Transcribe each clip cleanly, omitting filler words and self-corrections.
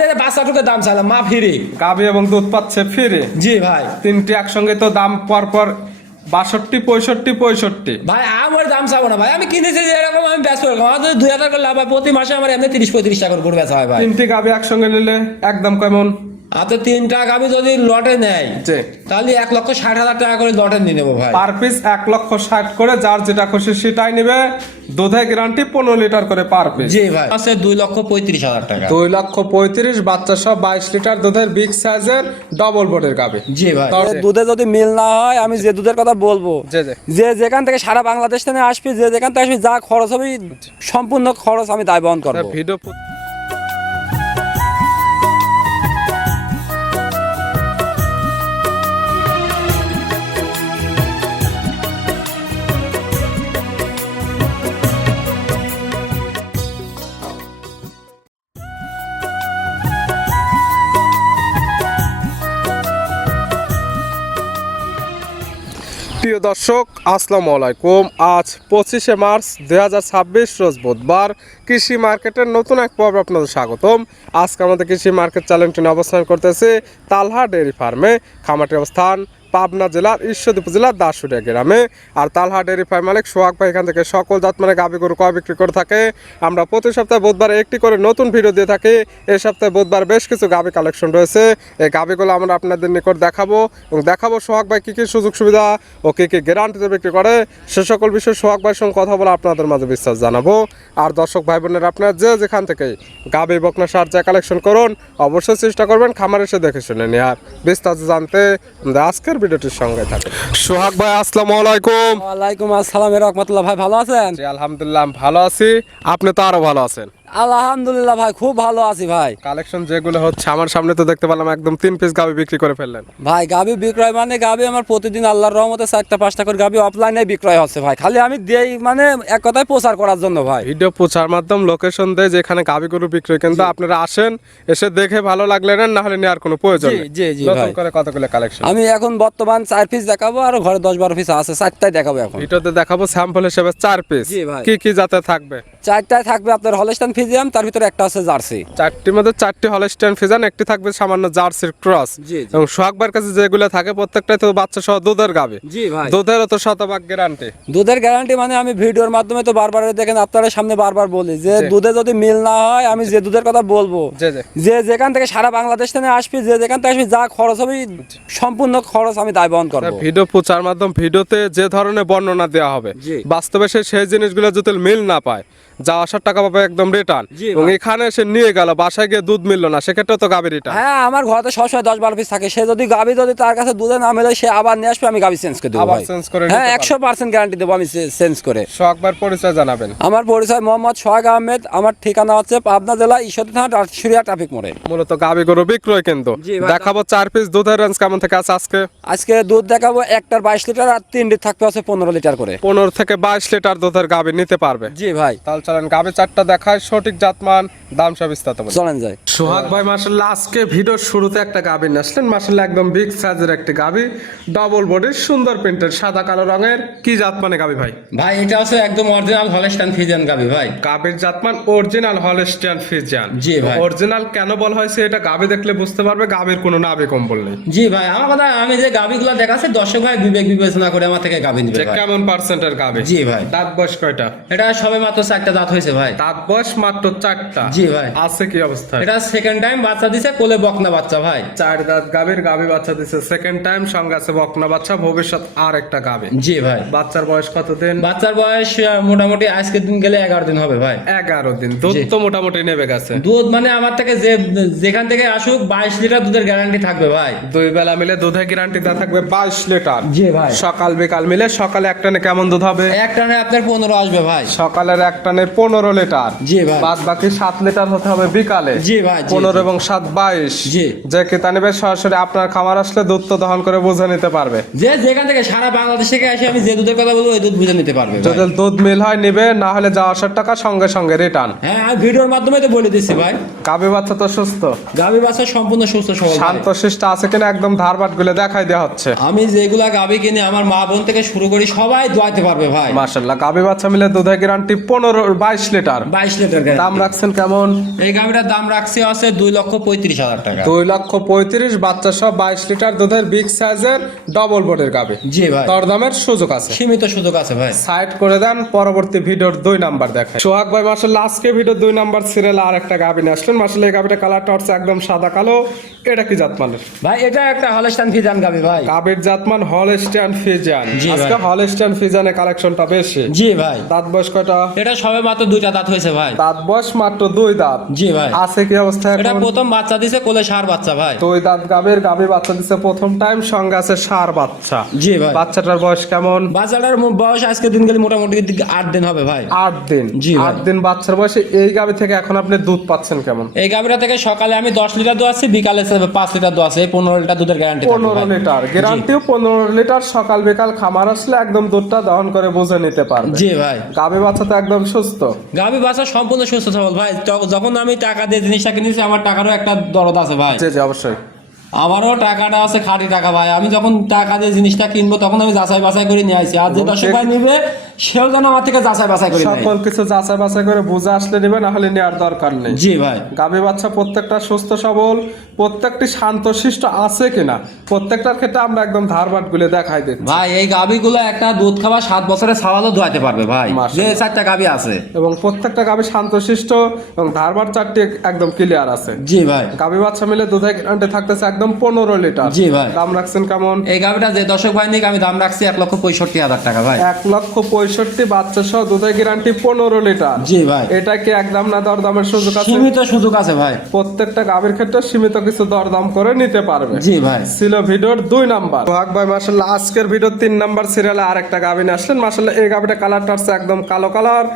খালি বাচ্চাটুকু দাম চাইলাম মা ফিরে গাভী এবং দুধ পাচ্ছে ফিরে। জি ভাই তিনটি একসঙ্গে তো দাম পর পর 62, 65, 65। ভাই আমার দাম চাবো না ভাই, আমি কিনেছি যে এরকম আমি ব্যস্ত করলাম, আমার যদি 2000 করে লাভ হয় প্রতি মাসে আমার এমনি 30-35 টাকা করে বেচা হয় ভাই। তিনটি গাভী একসঙ্গে নিলে একদম কেমন? আর তো 3টা গাভী যদি লটে নেয় জি, তাহলে 1,60,000 টাকা করে লটে নিয়ে নেবো ভাই। পার পিস 1,60,000 করে, যার যেটা খুশি সেটাই নিবে। দুধে গ্যারান্টি 15 লিটার করে পার পিস। জি ভাই আছে 2,35,000 টাকা। 2,35,000 বাচ্চা সহ 22 লিটার দুধের বিগ সাইজের ডবল বডির গাভী। জি ভাই দুধে যদি মিল না হয় আমি যে দুধের কথা বলবো, জি জি, যে যেখান থেকে সারা বাংলাদেশ থেকে আসবি, যে যেখান থেকে আসবি, যা খরচ হবে সম্পূর্ণ খরচ আমি দায় বহন করবো। ভিডিও প্রিয় দর্শক আসসালামু আলাইকুম। আজ 25শে মার্চ 2026 রোজ বুধবার। কৃষি মার্কেটের নতুন এক পর্ব আপনাদের স্বাগতম। আজকে আমাদের কৃষি মার্কেট চ্যানেলটি অবস্থান করতেছে তালহা ডেয়ারি ফার্মে। খামারটির অবস্থান পাবনা জেলার ঈশ্বরদী উপজেলার দাসুরিয়া গ্রামে। আর তালহা ডেয়ারি ফার্ম মালিক সোহাগ ভাই এখান থেকে সকল জাত মানে গাভী গরু ক্রয় বিক্রি করে থাকে। আমরা প্রতি সপ্তাহে বুধবার একটি করে নতুন ভিডিও দিয়ে থাকি। এই সপ্তাহে বুধবার বেশ কিছু গাভী কালেকশন রয়েছে। এই গাভীগুলো আমরা আপনাদের নিকট দেখাবো এবং দেখাবো সোহাগ ভাই কী কী সুযোগ সুবিধা ও কী কী গ্যারান্টিতে বিক্রি করে, সে সকল বিষয়ে সোহাগ ভাইয়ের সঙ্গে কথা বলে আপনাদের মাঝে বিশ্বাস জানাবো। আর দর্শক ভাই বোনেরা আপনারা যে যেখান থেকে গাভী বকনা সার যা কালেকশন করুন অবশ্যই চেষ্টা করবেন খামার এসে দেখে শুনে নেওয়ার। বিস্তারিত জানতে আমাদের আজকের ভিডিওটির সঙ্গে থাকুন। সোহাগ ভাই আসসালামু আলাইকুম। ওয়ালাইকুম আসসালাম রহমতুল্লাহ। ভাই ভালো আছেন? জি আলহামদুলিল্লাহ ভালো আছি, আপনি তো আরো ভালো আছেন? আলহামদুলিল্লাহ ভাই খুব ভালো আছি ভাই। কালেকশন যেগুলো হচ্ছে আমার সামনে তো দেখতে পেলাম একদম 3 পিস গাভী বিক্রি করে ফেললেন। ভাই গাভী বিক্রয় মানে গাভী আমার প্রতিদিন আল্লাহর রহমতে 4টা-5টা করে গাভী অফলাইনে বিক্রয় হচ্ছে ভাই। খালি আমি দেই মানে এক কথায় প্রচার করার জন্য ভাই। ভিডিও প্রচার মাধ্যম লোকেশন দেয় যেখানে গাভী গরু বিক্রি, কিন্তু আপনারা আসেন, এসে দেখে ভালো লাগলে নেন, না হলে নেওয়ার কোনো প্রয়োজন নেই। জি জি নতুন ভাই। করে কতগুলো কালেকশন আমি এখন বর্তমান 4 পিস দেখাবো, আর ঘরে 10-12 পিস আছে, 4টাই দেখাবো এখন। ভিডিওতে দেখাবো স্যাম্পল হিসেবে 4 পিস। জি ভাই। কি কি জাতে থাকবে? 4টায় থাকবে আপনার হলস্টাইন ফ্রিজিয়ান, তার ভিতরে একটা আছে জার্সি। 4টির মধ্যে 4টি হলস্টাইন ফ্রিজিয়ান, একটি থাকবে সামান্য জার্সির ক্রস। জি জি। এবং সোহাগবার কাছে যেগুলো থাকে প্রত্যেকটাই তো বাচ্চা সহ দুধের গাভী। জি ভাই। দুধেরও তো শতভাগ গ্যারান্টি। দুধের গ্যারান্টি মানে আমি ভিডিওর মাধ্যমে তো বারবার দেখেন আপনাদের সামনে বারবার বলি যে জি। দুধে যদি মিল না হয় আমি যে দুধের কথা বলবো, জি জি, যে যেখান থেকে সারা বাংলাদেশ থেকে আসবি, যে যেখান থেকে আসবি, যা খরচ হবে সম্পূর্ণ খরচ আমি দায় বহন করবো। ভিডিও প্রচার মাধ্যম ভিডিওতে যে ধরনের বর্ণনা দেওয়া হবে জি। বাস্তবে সেই জিনিসগুলো যদি মিল না পায়, যা আসার টাকা পাবে একদম রিটার্ন। জি এবং ভাই। এখানে এসে নিয়ে গেল, বাসায় গিয়ে দুধ মিললো না, সেক্ষেত্রে তো গাভী রিটার্ন। হ্যাঁ আমার ঘরে সবসময় 10-12 পিস থাকে, সে যদি গাভী যদি তার কাছে দুধে না মেলে সে আবার নিয়ে আসবে, আমি গাভী চেঞ্জ করে দেবো আবার ভাই। চেঞ্জ করে হ্যাঁ নিতে 100% গ্যারান্টি দেবো আমি চেঞ্জ করে। সোহাগবার পরিচয় জানাবেন। আমার পরিচয় মোহাম্মদ সোহাগ আহমেদ, আমার ঠিকানা হচ্ছে পাবনা জেলা ঈশ্বরদী থানা দাসুরিয়া ট্রাফিক মোড়ে। মূলত গাভী গরু বিক্রয় কিন্তু। জি ভাই। দেখাবো 4 পিস। দুধের রেঞ্জ কেমন থেকে আছে আজকে? আজকে দুধ দেখাবো একটার 22 লিটার, আর 3টির থাকতে হচ্ছে 15 লিটার করে। 15 থেকে 22 লিটার দুধের গাভী নিতে পারবে। জি ভাই তাহলে চলেন গাভী 4টা দেখায়, সঠিক জাতমান দাম সব বিস্তারিত বলি। চলেন যাই। সোহাগ ভাই মাশাআল্লাহ আজকে ভিডিওর শুরুতে একটা গাভী নিয়ে আসলেন, মাশাআল্লাহ একদম বিগ সাইজের একটি গাভী, ডাবল বডির, সুন্দর প্রিন্টের, সাদা কালো রঙের। কি জাতমানে গাভী ভাই? ভাই এটা হচ্ছে একদম অরিজিনাল হলস্টাইন ফ্রিজিয়ান গাভী ভাই। গাভীর জাতমান অরিজিনাল হলস্টিয়ান ফ্রিজিয়ান। জি ভাই। অরিজিনাল কেন বলা হয়েছে এটা গাভী দেখলে বুঝতে পারবে, গাভীর কোনো নাভি কম্বল নেই। জি ভাই আমার কথা, আমি যে গাভীগুলো দেখাচ্ছি দর্শক ভাই বিবেক বিবেচনা করে আমার থেকে গাভী নিবে যে ভাই। কেমন পার্সেন্টের গাভী? জি ভাই। দাঁত বয়স কয়টা? এটা সবে মাত্র 4টা দাঁত হয়েছে ভাই। দাঁত বয়স মাত্র 4টা। জি ভাই। আছে কি অবস্থায়? এটা সেকেন্ড টাইম বাচ্চা দিছে, কোলে বকনা বাচ্চা ভাই। 4 দাঁত গাভীর, গাভী বাচ্চা দিছে সেকেন্ড টাইম, সঙ্গে আছে বকনা বাচ্চা, ভবিষ্যৎ আর একটা গাভী। জি ভাই। বাচ্চার বয়স কতদিন? বাচ্চার বয়স মোটামুটি আজকের দিন গেলে 11 দিন হবে ভাই। 11 দিন। দুধ জি। তো মোটামুটি নেবে গেছে। দুধ মানে আমার থেকে যেখান থেকে আসুক 22 লিটার দুধের গ্যারান্টি থাকবে ভাই। 2 বেলা মিলে দুধের গ্যারান্টি দেওয়া থাকবে 22 লিটার। জি ভাই। সকাল বিকাল মিলে সকালে এক টানে কেমন দুধ হবে? এক টানে আপনার 15 আসবে ভাই। সকালের এক টানে 15 লিটার। জি ভাই। বাদ বাকি 7 লিটার হতে হবে বিকালে। জি ভাই, জি, 15 জি। এবং 7 22। জি। যে ক্রেতা নেবে সরাসরি আপনার খামার আসলে দুধ তো দহন করে বুঝে নিতে পারবে। যে যেখান থেকে সারা বাংলাদেশ থেকে এসে আমি যে দুধের কথা বলবো ওই দুধ বুঝে নিতে পারবে ভাই। যদি দুধ মিল হয় নিবে, না হলে যা আসার টাকা সঙ্গে সঙ্গে রিটার্ন। হ্যাঁ আমি ভিডিওর মাধ্যমে তো বলে দিচ্ছি ভাই। গাভী বাচ্চা তো সুস্থ, গাভী বাচ্চা সম্পূর্ণ সুস্থ সবল ভাই। শান্ত শিষ্ট আছে কিনা একদম ধারবাট গুলো দেখাই দেওয়া হচ্ছে। আমি যেগুলা গাভী কিনে আমার মা বোন থেকে শুরু করি সবাই দোয়াইতে পারবে ভাই। মাশাআল্লাহ গাভী বাচ্চা মিলে দুধের গ্যারান্টি 15 22 লিটার। 22 লিটার দাম রাখছেন কেমন? এই গাভিটার দাম রাখছি আছে 2,35,000 টাকা। 2,35,000 বাচ্চা সহ 22 লিটার দুধের বিগ সাইজের ডবল বডির গাভি। জি ভাই, দরদামের সুযোগ আছে, সীমিত সুযোগ আছে ভাই। সাইড করে দেন, পরবর্তী ভিডিওর 2 নাম্বার দেখায়। সোহাগ ভাই মাশাআল্লাহ আজকে ভিডিও 2 নাম্বার সিরিয়ালে আর একটা গাভি নিয়ে আসলেন। মাশাআল্লাহ এই গাভিটা কালারটা হচ্ছে একদম সাদা কালো। এটা কি জাতমানের? ভাই এটা একটা হলস্টাইন ফ্রিজিয়ান গাভি ভাই। গাভির জাতমান হলস্টাইন ফ্রিজিয়ান। জি ভাই। আজকে হলস্টাইন ফ্রিজিয়ানের কালেকশনটা বেশি। জি ভাই, দাঁত বয়স কয়টা? এটা সবে মাত্র 2টা দাঁত হয়েছে ভাই। দাঁত বয়স মাত্র 2 দাঁত। জি ভাই, আছে কি অবস্থা এটা এখন? প্রথম বাচ্চা দিছে, কোলে ষাঁড় বাচ্চা ভাই। 2 দাঁত গাভি বাচ্চা দিছে প্রথম টাইম, সঙ্গে আছে ষাঁড় বাচ্চা। জি ভাই, বাচ্চাটার বয়স কেমন? বাচ্চাটার বয়স আজকে দিন গেলে মোটামুটি 8 দিন হবে ভাই। 8 দিন। জি ভাই। 8 দিন বাচ্চার বয়সে এই গাভি থেকে এখন আপনি দুধ পাচ্ছেন কেমন? এই গাভিটা থেকে সকালে আমি 10 লিটার দুধ আছে, বিকালে 5 লিটার দুধ আছে, 15 লিটার দুধের গ্যারান্টি 15 লিটার গ্যারান্টিও 15 লিটার। সকাল বিকাল খামার আসলে একদম দুধটা দহন করে বুঝে নিতে পারবে। জি ভাই, গাভি বাচ্চা তো একদম সুস্থ। গাভি বাচ্চা সম্পূর্ণ সুস্থ সবল ভাই। যখন আমি টাকা দিয়ে জিনিসটা কিনেছি, আমার টাকারও একটা দরদ আছে ভাই। জি জি অবশ্যই। আমারও টাকাটা আছে খাঁটি টাকা ভাই। আমি যখন টাকা দিয়ে জিনিসটা কিনবো তখন আমি যাচাই বাছাই করে নিয়ে আসি। আর যে দর্শক ভাই নিবে সেও যেন আমার থেকে যাচাই বাছাই করে নেয়। সকল কিছু যাচাই বাছাই করে বুঝে আসলে নেবে, না হলে নেওয়ার দরকার নেই। জি ভাই, গাভি বাচ্চা প্রত্যেকটা সুস্থ সবল, প্রত্যেকটি শান্তশিষ্ট আছে কিনা প্রত্যেকটার ক্ষেত্রে আমরা একদম ধারবাট গুলো দেখাই দিচ্ছি। ভাই এই গাভিগুলো একটা দুধ খাওয়া 7 বছরের ছাওয়ালও দোয়াতে পারবে ভাই, যে মাশাআল্লাহ। 4টা গাভি আছে। এবং প্রত্যেকটা গাভি শান্তশিষ্ট এবং ধারবাট চারটি একদম ক্লিয়ার আছে। জি ভাই, গাভি বাচ্চা মিলে দুধের গ্যারান্টি থাকতেছে একদম 15 লিটার। জি ভাই। দাম রাখছেন কেমন? এই গাভিটা যে দর্শক ভাই নিক আমি দাম রাখছি 1,65,000 টাকা ভাই। 1,65,000 বাচ্চা সহ দুধের গ্যারান্টি 15 লিটার। জি ভাই, এটা কি একদম না দরদামের সুযোগ আছে? সীমিত সুযোগ আছে ভাই। প্রত্যেকটা গাভীর ক্ষেত্রে সীমিত কিছু দরদাম করে নিতে পারবে। জি ভাই, ছিল ভিডিওর 2 নাম্বার। সোহাগ ভাই মাশাআল্লাহ আজকের ভিডিওর 3 নাম্বার সিরিয়ালে আরেকটা গাভী নিয়ে আসলেন। মাশাআল্লাহ এই গাভীটা কালারটা হচ্ছে একদম কালো কালার।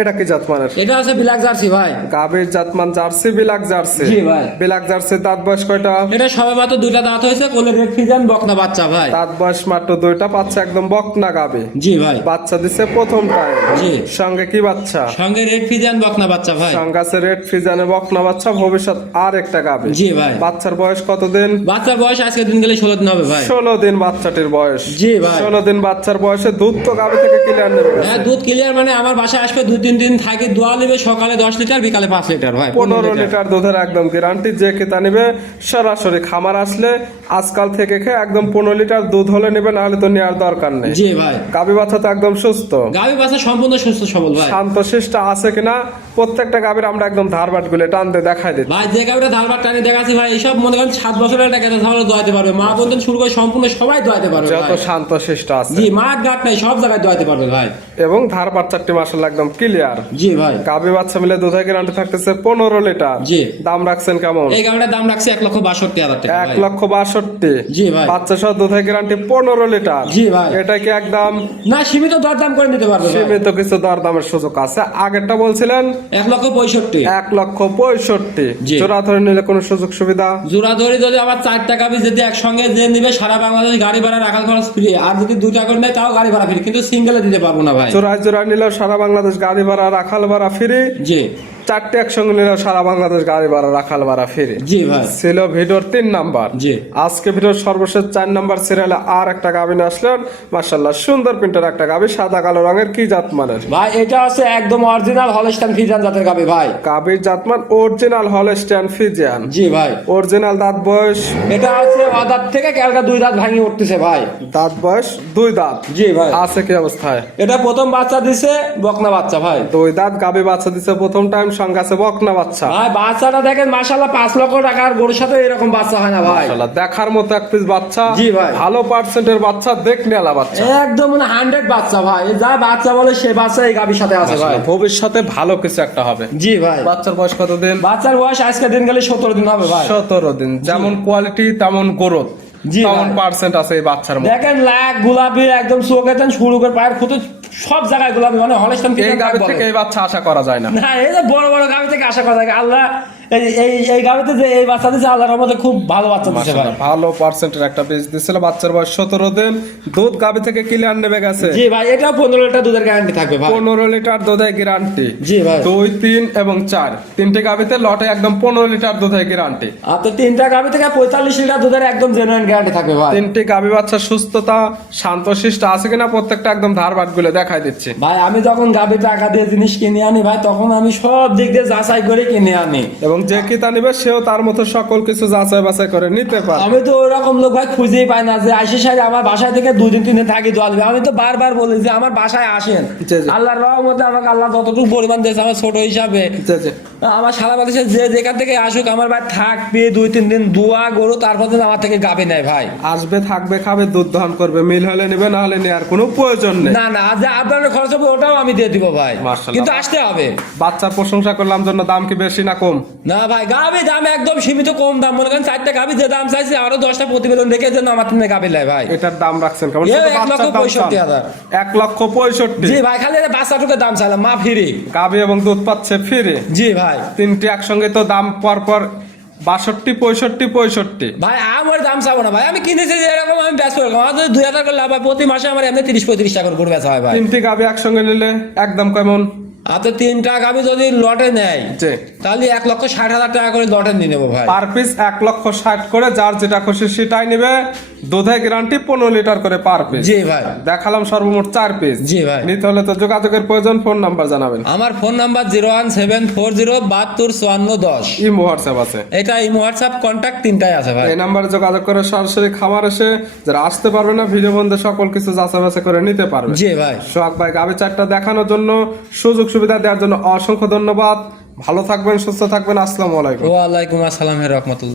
এটা কি জাতমানের? এটা আছে ব্ল্যাক জার্সি ভাই। গাভীর জাতমান জার্সি, বিলাক জার্সি। জি ভাই, বিলাক জার্সি। দাঁত বয়স কয়টা? এটা সবে মাত্র 2টা দাঁত হয়েছে, কোলে রেড ফ্রিজিয়ান বকনা বাচ্চা ভাই। দাঁত বয়স মাত্র 2টা, পাচ্ছে একদম বকনা গাভী। জি ভাই, বাচ্চা দিছে প্রথম টাইম। জি। সঙ্গে কি বাচ্চা? সঙ্গে রেড ফ্রিজিয়ান বকনা বাচ্চা ভাই। সঙ্গে আছে রেড ফ্রিজানের বকনা বাচ্চা, ভবিষ্যৎ আর একটা গাভী। জি ভাই, বাচ্চার বয়স কতদিন? বাচ্চার বয়স আজকে দিন গেলে 16 দিন হবে ভাই। 16 দিন বাচ্চাটির বয়স। জি ভাই। 16 দিন বাচ্চার বয়সে দুধ তো গাভী থেকে ক্লিয়ার নেবে গেছে। হ্যাঁ, দুধ ক্লিয়ার মানে আমার বাসায় আসবে 2-3 দিন থাকে, দোয়া নেবে, সকালে 10 লিটার, বিকালে 5 লিটার ভাই। 15 লিটার দুধের একদম গ্যারান্টি। যে কেতা নেবে সরাসরি খামার আসলে আজকাল থেকে খেয়ে একদম 15 লিটার দুধ হলে নেবে, না হলে তো নেওয়ার দরকার নেই। জি ভাই, গাভী বাচ্চা তো একদম সুস্থ। গাভী বাচ্চা সম্পূর্ণ সুস্থ সবল ভাই। শান্তশিষ্ট আছে কিনা প্রত্যেকটা গাভীর আমরা একদম ধারবাট গুলো টানতে দেখাই দিচ্ছি। ভাই যে গাভীটা ধারবার টানি দেখাচ্ছি ভাই, এইসব মনে করেন 7 বছরের একটা গেছে তাহলে দোয়াতে পারবে। মা বন্ধন শুরু করে সম্পূর্ণ সবাই দোয়াতে পারবে যত ভাই। শান্তশিষ্ট আছে। জি, মাঠ ঘাট নাই, সব জায়গায় দোয়াতে পারবে ভাই। এবং ধারবাট চারটি মাশাআল্লাহ একদম ক্লিয়ার। জি ভাই, গাভী বাচ্চা মিলে দুধের গ্যারান্টি থাকতেছে 15 লিটার। জি। দাম রাখছেন কেমন? এই গাভীটার দাম রাখছি 1,62,000 টাকা ভাই। 1,62,000। জি ভাই, বাচ্চা সহ দুধের গ্যারান্টি 15 লিটার। জি ভাই। এটা কি একদম না, সীমিত দরদাম করে নিতে পারবে ভাই। সীমিত কিছু দরদামের সুযোগ আছে? আগেরটা বলছিলেন 1,65,000। 1,65,000। জি। জোড়া ধরে নিলে কোনো সুযোগ সুবিধা? জোড়া ধরে যদি আমার 4টা গাভী যদি একসঙ্গে যে নিবে, সারা বাংলাদেশ গাড়ি ভাড়া রাখার খরচ ফ্রি। আর যদি 2টা করে নেয় তাও গাড়ি ভাড়া ফ্রি, কিন্তু সিঙ্গেলে দিতে পারবো না ভাই। জোড়ায় নিলেও সারা বাংলাদেশ গাড়ি ভাড়া রাখাল ভাড়া ফ্রি। জি, 4টে একসঙ্গে নিলেও সারা বাংলাদেশ গাড়ি ভাড়া রাখাল ভাড়া ফ্রি। জি ভাই, ছিল ভিডিওর 3 নাম্বার। জি। আজকে ভিডিওর সর্বশেষ 4 নাম্বার সিরিয়ালে আর একটা গাভী নিয়ে আসলেন। মাশাআল্লাহ সুন্দর প্রিন্টের একটা গাভী, সাদা কালো রঙের। কি জাতমানের? ভাই এটা আছে একদম অরিজিনাল হলস্টাইন ফ্রিজিয়ান জাতের গাভী ভাই। গাভীর জাতমান অরিজিনাল হলস্টাইন ফ্রিজিয়ান। জি ভাই, অরিজিনাল। দাঁত বয়স? এটা আছে দাঁত থেকে ক্যালকা 2 দাঁত ভাঙি উঠতেছে ভাই। দাঁত বয়স 2 দাঁত। জি ভাই, আছে কি অবস্থায়? এটা প্রথম বাচ্চা দিছে, বকনা বাচ্চা ভাই। 2 দাঁত গাভী বাচ্চা দিছে প্রথম টাইম, সঙ্গে আছে বকনা বাচ্চা। ভাই বাচ্চাটা দেখেন মাশাআল্লাহ 5 লক্ষ টাকার গরুর সাথে এরকম বাচ্চা হয় না ভাই। মাশাআল্লাহ দেখার মতো এক পিস বাচ্চা। জি ভাই। ভালো পার্সেন্টের বাচ্চা, দেখনে আলা বাচ্চা। একদম মানে 100 বাচ্চা ভাই। যা বাচ্চা বলে সে বাচ্চা এই গাভীর সাথে আছে ভাই। মাশাআল্লাহ, ভবিষ্যতে ভালো কিছু একটা হবে। জি ভাই, বাচ্চার বয়স কতদিন? বাচ্চার বয়স আজকে দিন গেলে 17 দিন হবে ভাই। 17 দিন। যেমন কোয়ালিটি তেমন গ্রোথ, জি তেমন ভাই। পার্সেন্ট আছে এই বাচ্চার মধ্যে। দেখেন লাখ গোলাপি একদম চোখে দেন শুরু করে পায়ের খুঁতো সব জায়গায় গোলাপি, মানে হলস্টাইন এই গাভী থেকে এই বাচ্চা আশা করা যায় না। না, এই যে বড় বড় গাভী থেকে আশা করা যায়। আল্লাহ এই গাবিতে যে এই বাচ্চা দিচ্ছে আল্লাহর রহমতে খুব ভালো বাচ্চা দিচ্ছে ভাই। ভালো পার্সেন্টের একটা বীজ দিছিল, বাচ্চার বয়স 17 দিন, দুধ গাবি থেকে ক্লিয়ার নেমে গেছে। জি ভাই, এটা 15 লিটার দুধের গ্যারান্টি থাকবে ভাই। 15 লিটার দুধের গ্যারান্টি। জি ভাই। 2, 3 এবং 4 তিনটে গাবিতে লটে একদম 15 লিটার দুধের গ্যারান্টি। আর তো তিনটা গাবি থেকে 45 লিটার দুধের একদম জেনুইন গ্যারান্টি থাকবে ভাই। তিনটি গাবি বাচ্চা সুস্থতা শান্তশিষ্ট আছে কিনা প্রত্যেকটা একদম ধারবাট গুলো দেখাই দিচ্ছে। ভাই আমি যখন গাবি টাকা দিয়ে জিনিস কিনে আনি ভাই, তখন আমি সব দিক দিয়ে যাচাই করে কিনে আনি। এবং যে কিতা নিবে সেও তার মতো সকল কিছু যাচাই বাছাই করে নিতে পারে। আমি তো ওই রকম লোক ভাই খুঁজেই পাই না যে আইসে সাহেব আমার বাসায় থেকে 2 দিন 3 দিন থাকি দোয়া দিবে। আমি তো বারবার বলি যে আমার বাসায় আসেন। জি, জি। আল্লাহর রহমতে আমাকে আল্লাহ যতটুকু পরিমাণ দিয়েছে আমার ছোট হিসাবে, জি, জি। আমার সারা বাংলাদেশে যে যেখান থেকে আসুক আমার ভাই থাকবে 2-3 দিন দোয়া গরু, তারপর তো আমার থেকে গাবি নেয় ভাই। আসবে, থাকবে, খাবে, দুধ দহন করবে, মিল হলে নেবে, না হলে নেওয়ার কোনো প্রয়োজন নেই। না না, যে আপনার খরচ হবে ওটাও আমি দিয়ে দিব ভাই, মাশাআল্লাহ। কিন্তু আসতে হবে। বাচ্চার প্রশংসা করলাম জন্য দাম কি বেশি না কম? না ভাই, গাবি দাম একদম সীমিত কম দাম। মনে করেন 4টা গাবি যে দাম চাইছে আরো 10টা প্রতিবেদন দেখে যেন আমার থেকে গাবি নেয় ভাই। এটার দাম রাখছেন কেমন? এ শুধু 1,65,000 1,65,000। জি ভাই, খালি বাচ্চাটুকু দাম চাইলাম মা ফিরি। গাবি এবং দুধ পাচ্ছে ফিরে। জি ভাই। তিনটি একসঙ্গে তো দাম পর পর 62, 65, 65। ভাই আমার দাম চাবো না ভাই, আমি কিনেছি যে এরকম আমি ব্যস্ত এরকম আমার যদি 2,000 করে লাভ হয় প্রতি মাসে আমার এমনি 30-35 টাকা করে বেচা হয় ভাই। তিনটি গাবি একসঙ্গে নিলে একদম কেমন? আর তো 3টা গাবি যদি লটে নেয় জি। তাহলে 1,60,000 টাকা করে লটে নিয়ে নেবো ভাই। পার পিস 1,60,000 করে, যার যেটা খুশি সেটাই নেবে। দুধের গ্যারান্টি 15 লিটার করে পার পিস। জি ভাই। দেখালাম সর্বমোট 4 পিস। জি ভাই। নিতে হলে তো যোগাযোগের প্রয়োজন, ফোন নাম্বার জানাবেন। আমার ফোন নাম্বার 01740725410। ইমো হোয়াটসঅ্যাপ আছে। এটা ইমো হোয়াটসঅ্যাপ কন্ট্যাক্ট 3টাই আছে ভাই। এই নাম্বারে যোগাযোগ করে সরাসরি খামার এসে যারা আসতে পারবে না ভিডিও বন্ধে সকল কিছু যাচাই বাছাই করে নিতে পারবে। জি ভাই। সোহাগ ভাই গাবি চারটা দেখানোর জন্য, সুযোগ সুবিধা দেওয়ার জন্য অসংখ্য ধন্যবাদ। ভালো থাকবেন, সুস্থ থাকবেন। আসসালামু আলাইকুম। ওয়ালাইকুম আসসালাম রহমতুল্লাহ।